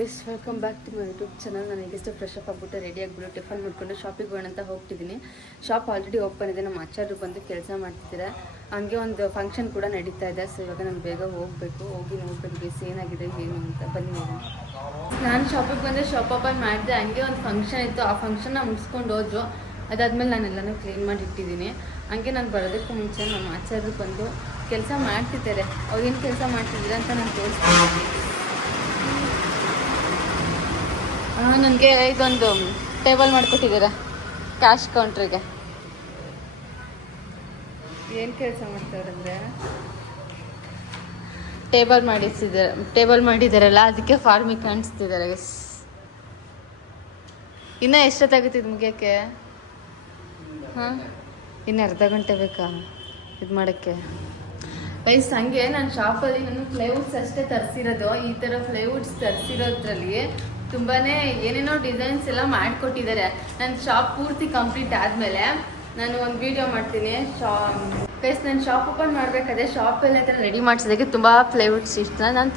Welcome back to my YouTube channel. ನಾನು ಈಗಷ್ಟೇ fresh up ಆಗ್ಬಿಟ್ಟು ರೆಡಿ ಆಗಿಬಿಟ್ಟು ಟಿಫನ್ ಮಾಡ್ಕೊಂಡು ಶಾಪಿಗೆ ಹೋಗೋಣ ಅಂತ ಹೋಗ್ತಿದ್ದೀನಿ. ಶಾಪ್ ಆಲ್ರೆಡಿ ಓಪನ್ ಇದೆ. ನಮ್ಮ ಆಚಾರ್ಯರು ಬಂದು ಕೆಲಸ ಮಾಡ್ತಿದ್ದಾರೆ. ಹಂಗೆ ಒಂದು ಫಂಕ್ಷನ್ ಕೂಡ ನಡೀತಾ ಇದೆ. ಸೊ ಇವಾಗ ನಾನು ಬೇಗ ಹೋಗಬೇಕು, ಹೋಗಿ ನೋಡ್ಬೇಕು ಬೇಸ್ ಏನಾಗಿದೆ ಏನು ಅಂತ. ಬನ್ನಿ ಹೋಗೋಣ. ನಾನು ಶಾಪಿಗೆ ಬಂದರೆ ಶಾಪ್ ಓಪನ್ ಮಾಡಿದೆ. ಹಂಗೆ ಒಂದು ಫಂಕ್ಷನ್ ಇತ್ತು, ಆ ಫಂಕ್ಷನ್ನ ಮುಗಿಸ್ಕೊಂಡು ಹೋದ್ರು. ಅದಾದಮೇಲೆ ನಾನೆಲ್ಲನೂ ಕ್ಲೀನ್ ಮಾಡಿ ಇಟ್ಟಿದ್ದೀನಿ. ಹಂಗೆ ನಾನು ಬರೋದಕ್ಕೂ ಮುಂಚೆ ನಮ್ಮ ಆಚಾರ್ಯರು ಬಂದು ಕೆಲಸ ಮಾಡ್ತಿದ್ದಾರೆ. ಅವ್ರೇನು ಕೆಲಸ ಮಾಡ್ತಿದ್ದಾರೆ ಅಂತ ನಾನು ತೋರಿಸ್ತೀನಿ. ನನಗೆ ಇದೊಂದು ಟೇಬಲ್ ಮಾಡಿಕೊಟ್ಟಿದ್ದಾರೆ ಕ್ಯಾಶ್ ಕೌಂಟ್ರಿಗೆ. ಏನು ಕೆಲಸ ಮಾಡ್ತಾರಂದರೆ ಟೇಬಲ್ ಮಾಡಿದ್ದಾರಲ್ಲ, ಅದಕ್ಕೆ ಫಾರ್ಮಿಗೆ ಕಾಣಿಸ್ತಿದ್ದಾರೆ. ಇನ್ನೂ ಎಷ್ಟೊತ್ತಾಗುತ್ತೆ ಇದು ಮುಗಿಯೋಕ್ಕೆ? ಹಾಂ, ಇನ್ನು ಅರ್ಧ ಗಂಟೆ ಬೇಕಾ ಇದು ಮಾಡೋಕ್ಕೆ? ವಯಸ್ಸು ಹಂಗೆ ನಾನು ಶಾಪಲ್ಲಿ ನಾನು ಪ್ಲೈವುಡ್ಸ್ ಅಷ್ಟೇ ತರಿಸಿರೋದು. ಈ ಥರ ಪ್ಲೈವುಡ್ಸ್ ತರಿಸಿರೋದ್ರಲ್ಲಿ ತುಂಬಾ ಏನೇನೋ ಡಿಸೈನ್ಸ್ ಎಲ್ಲ ಮಾಡಿಕೊಟ್ಟಿದ್ದಾರೆ. ನನ್ನ ಶಾಪ್ ಪೂರ್ತಿ ಕಂಪ್ಲೀಟ್ ಆದಮೇಲೆ ನಾನು ಒಂದು ವಿಡಿಯೋ ಮಾಡ್ತೀನಿ. ನಾನು ಶಾಪ್ ಓಪನ್ ಮಾಡಬೇಕಾದ್ರೆ ಶಾಪಲ್ಲಿ ಥರ ರೆಡಿ ಮಾಡಿಸೋದಕ್ಕೆ ತುಂಬ ಪ್ಲೈವುಡ್ಸ್ ಇಷ್ಟ. ನಾನು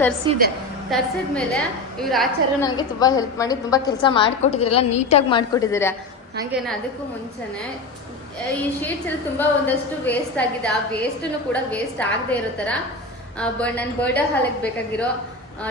ತರಿಸಿದ್ಮೇಲೆ ಇವ್ರ ಆಚಾರ್ಯರು ನನಗೆ ತುಂಬ ಹೆಲ್ಪ್ ಮಾಡಿ ತುಂಬ ಕೆಲಸ ಮಾಡಿಕೊಟ್ಟಿದ್ದಾರಲ್ಲ, ನೀಟಾಗಿ ಮಾಡಿಕೊಟ್ಟಿದ್ದಾರೆ. ಹಾಗೇನೆ ಅದಕ್ಕೂ ಮುಂಚೆನೇ ಈ ಶೀಟ್ಸ್ ಎಲ್ಲ ತುಂಬ ಒಂದಷ್ಟು ವೇಸ್ಟ್ ಆಗಿದೆ. ಆ ವೇಸ್ಟನ್ನು ಕೂಡ ವೇಸ್ಟ್ ಆಗದೆ ಇರೋ ಥರ ನನ್ನ ಬರ್ಡೇ ಹಾಲಿಗೆ ಬೇಕಾಗಿರೋ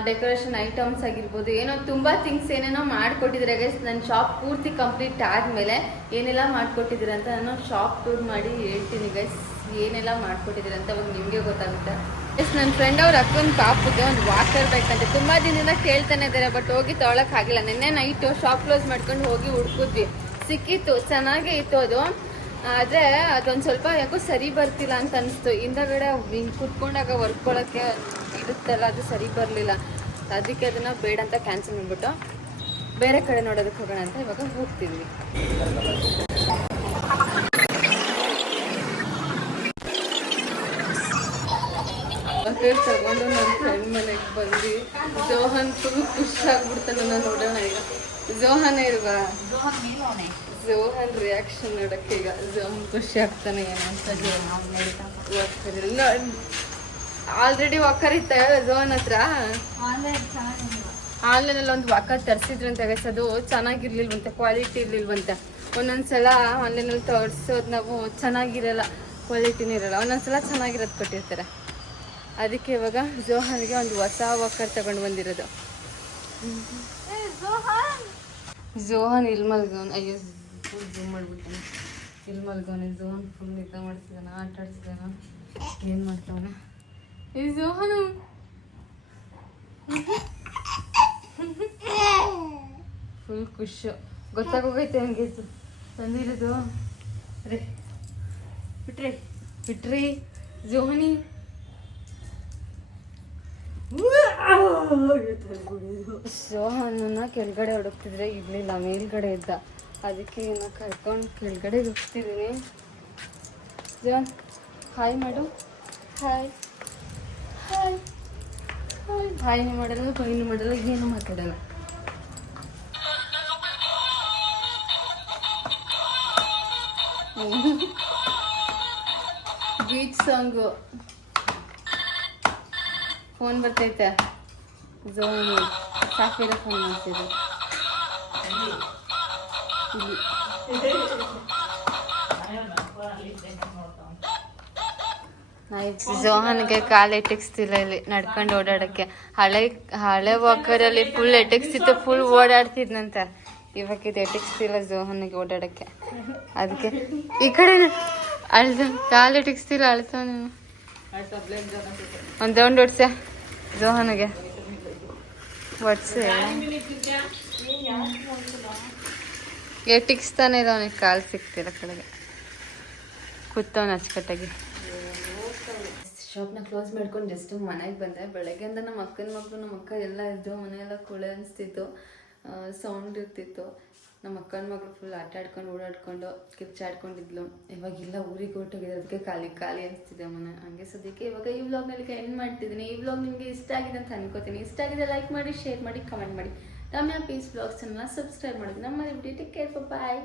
ಡೆಕೋರೇಷನ್ ಐಟಮ್ಸ್ ಆಗಿರ್ಬೋದು, ಏನೋ ತುಂಬ ಥಿಂಗ್ಸ್ ಏನೇನೋ ಮಾಡಿಕೊಟ್ಟಿದ್ರೆ ಗೈಸ್. ನನ್ನ ಶಾಪ್ ಪೂರ್ತಿ ಕಂಪ್ಲೀಟ್ ಆದಮೇಲೆ ಏನೆಲ್ಲ ಮಾಡಿಕೊಟ್ಟಿದ್ದೀರ ಅಂತ ನಾನು ಶಾಪ್ ಟೂರ್ ಮಾಡಿ ಹೇಳ್ತೀನಿ ಗೈಸ್. ಏನೆಲ್ಲ ಮಾಡಿಕೊಟ್ಟಿದ್ದೀರ ಅಂತ ಅವಾಗ ನಿಮಗೆ ಗೊತ್ತಾಗುತ್ತೆ. ಎಸ್, ನನ್ನ ಫ್ರೆಂಡ್ ಅವ್ರ ಅಕ್ಕನ ಪಾಪುಗೆ ಒಂದು ವಾಕರ್ ಬೇಕಂತೆ ತುಂಬ ದಿನದಿಂದ ಕೇಳ್ತಾನೆ ಇದ್ದಾರೆ. ಬಟ್ ಹೋಗಿ ತೊಗೊಳಕ್ಕಾಗಿಲ್ಲ. ನಿನ್ನೆ ನೈಟು ಶಾಪ್ ಕ್ಲೋಸ್ ಮಾಡ್ಕೊಂಡು ಹೋಗಿ ಹುಡ್ಕಿದ್ವಿ, ಸಿಕ್ಕಿತ್ತು, ಚೆನ್ನಾಗೇ ಇತ್ತು ಅದು. ಆದರೆ ಅದೊಂದು ಸ್ವಲ್ಪ ಯಾಕೋ ಸರಿ ಬರ್ತಿಲ್ಲ ಅಂತ ಅನಿಸ್ತು. ಹಿಂದಗಡೆ ಹಿಂಗೆ ಕುತ್ಕೊಂಡಾಗ ವರ್ಕೊಳ್ಳೋಕ್ಕೆ ಇರುತ್ತಲ್ಲ, ಅದು ಸರಿ ಬರಲಿಲ್ಲ. ಅದಕ್ಕೆ ಅದನ್ನು ಬೇಡ ಅಂತ ಕ್ಯಾನ್ಸಲ್ ಮಾಡಿಬಿಟ್ಟು ಬೇರೆ ಕಡೆ ನೋಡೋದಕ್ಕೆ ಹೋಗೋಣ ಅಂತ ಇವಾಗ ಹೋಗ್ತಿದ್ವಿ. ತಗೊಂಡು ನನ್ನ ಫ್ರೆಂಡ್ ಮನೆಗೆ ಬಂದು ಜೋಹನ್ ಫುಲ್ ಖುಷಿ ಆಗ್ಬಿಡ್ತಾನೆ. ನಾನು ನೋಡೋಣ ಈಗ. ಜೋಹನ್ ಇಲ್ವಾ? ಜೋಹನ್ ರಿಯಾಕ್ಷನ್ ನೋಡಕ್ಕೆ ಈಗ ಜೋಹನ್ ಖುಷಿ ಆಗ್ತಾನೆ ಏನೋ ಅಂತ. ಆಲ್ರೆಡಿ ವಾಕರ್ ಇತ್ತ ಜೋಹನ್ ಹತ್ರ. ಆನ್ಲೈನಲ್ಲಿ ಒಂದು ವಾಕರ್ ತರಿಸಿದ್ರಂತೆ ಗೈಸ್. ಅದು ಚೆನ್ನಾಗಿರ್ಲಿಲ್ವಂತೆ, ಕ್ವಾಲಿಟಿ ಇರ್ಲಿಲ್ವಂತೆ. ಒಂದೊಂದ್ಸಲ ಆನ್ಲೈನಲ್ಲಿ ತರಿಸೋದು ನಾವು ಚೆನ್ನಾಗಿರಲ್ಲ, ಕ್ವಾಲಿಟಿನೂ ಇರಲ್ಲ. ಒಂದೊಂದ್ಸಲ ಚೆನ್ನಾಗಿರೋದು ಕೊಟ್ಟಿರ್ತಾರೆ. ಅದಕ್ಕೆ ಇವಾಗ ಜೋಹನ್ಗೆ ಒಂದು ಹೊಸ ವಾಕರ್ ತಗೊಂಡು ಬಂದಿರೋದು. ಜೋಹನ್ ಇಲ್ಲಿ ಮಲ್ಗೋನ್. ಅಯ್ಯೋ, ಫುಲ್ ಝೂಮ್ ಮಾಡಿಬಿಟ್ಟೆ. ಇಲ್ಲಿ ಮಲ್ಗೋನೆ. ಜೋಹನ್ ಫುಲ್ ನಿದ್ದೆ ಮಾಡ್ತಿದ್ದಾನ, ಆಟ ಆಡ್ತಿದ್ದಾನ, ಏನು ಮಾಡ್ತಾವನ ಈ ಜೋಹನು. ಫುಲ್ ಖುಷಿ. ಗೊತ್ತಾಗೋಗೈತೆ ಹಂಗೆ ತಂದಿರೋದು. ರೇ ಬಿಟ್ರಿ ಜೋಹನಿ. ಜೋಹನ್ನ ಕೆಳಗಡೆ ಹುಡುಕ್ತಿದ್ರೆ ಇರ್ಲಿಲ್ಲ, ಮೇಲ್ಗಡೆ ಇದ್ದ. ಅದಕ್ಕೆ ಇನ್ನು ಕರ್ಕೊಂಡು ಕೆಳಗಡೆ ಹೋಗ್ತಿದ್ದೀನಿ. ಜೋಹನ್ ಹಾಯ್ ಮಾಡು. Hi hi hi. ಹಾಯ್ನು ಮಾಡಲ್ಲ, ಬಾಯ್ನು ಮಾಡಲ್ಲ, ಏನು ಮಾತಾಡಲ್ಲ. Beach song. ಫೋನ್ ಬರ್ತೈತೆ. ಜೋಹನ್ ಸಾಫಿರ ಫೋನ್ ಮಾಡ್ತಿದ್ದೆ. ಜೋಹನ್ಗೆ ಕಾಲು ಎಟಕ್ಸ್ತಿಲ್ಲ ಇಲ್ಲಿ ನಡ್ಕೊಂಡು ಓಡಾಡಕ್ಕೆ. ಹಳೆ ವಾಕರಲ್ಲಿ ಫುಲ್ ಎಟಕ್ಸ್ತಿತ್ತು, ಫುಲ್ ಓಡಾಡ್ತಿದ್ನಂತೆ. ಇವಾಗ ಇದು ಎಟಕ್ಸ್ತಿಲ್ಲ ಜೋಹನ್ಗೆ ಓಡಾಡಕ್ಕೆ. ಅದಕ್ಕೆ ಈ ಕಡೆ ಅಳ್ದ ಕಾಲು ಎಟಕ್ಸ್ತಿಲ್ಲ, ಅಳ್ತಾವ. ನೀವು ಒಂದು ರೌಂಡ್ ಹೊಡ್ಸ ಜೋಹನ್ಗೆ. ಒಡ್ಸೆ ಎಟಿಕ್ಸ್ತಾನೆ ಇದೆ ಅವನಿಗೆ. ಕಾಲು ಸಿಕ್ತಿಲ್ಲ ಕಡೆಗೆ ಕೂತವನ ಅಚ್ಚುಕಟ್ಟಾಗಿ. ಶಾಪ್ನ ಕ್ಲೋಸ್ ಮಾಡ್ಕೊಂಡು ಜಸ್ಟ್ ಮನೆಗೆ ಬಂದೆ. ಬೆಳಗ್ಗೆಯಿಂದ ನಮ್ಮ ಅಕ್ಕನ ಮಕ್ಕಳು, ನಮ್ಮ ಅಕ್ಕ ಎಲ್ಲ ಇದ್ದು ಮನೆಯೆಲ್ಲ ಕುಳೆ ಅನಿಸ್ತಿತ್ತು, ಸೌಂಡ್ ಇರ್ತಿತ್ತು. ನಮ್ಮ ಅಕ್ಕನ ಮಗಳು ಫುಲ್ ಆಟ ಆಡ್ಕೊಂಡು ಓಡಾಡ್ಕೊಂಡು ಕಿರ್ಚಾಡ್ಕೊಂಡಿದ್ಲು. ಇವಾಗಿಲ್ಲ, ಊರಿಗೆ ಹೊರಟೋಗಿದ್ರೆ ಅದಕ್ಕೆ ಖಾಲಿ ಅನಿಸ್ತಿದೆ ಮನೆ. ಹಂಗೆ ಸದ್ಯಕ್ಕೆ ಇವಾಗ ಈ ವ್ಲಾಗ್ನಲ್ಲಿ ಎಂಡ್ ಮಾಡ್ತಿದ್ದೀನಿ. ಈ ವ್ಲಾಗ್ ನಿಮಗೆ ಇಷ್ಟ ಆಗಿದೆ ಅಂತ ಅನ್ಕೋತೀನಿ. ಇಷ್ಟ ಆಗಿದೆ ಲೈಕ್ ಮಾಡಿ, ಶೇರ್ ಮಾಡಿ, ಕಮೆಂಟ್ ಮಾಡಿ. ರಮ್ಯಾ ಪೀಸ್ ವ್ಲಾಗ್ಸ್ ಚಾನಲ್ನ ಸಬ್ಸ್ಕ್ರೈಬ್ ಮಾಡಿದ್ದೀನಿ. ನಮ್ಮ ವಿಡಿಯೋ ಟೇಕ್ ಕೇರ್, ಬಾಯ್.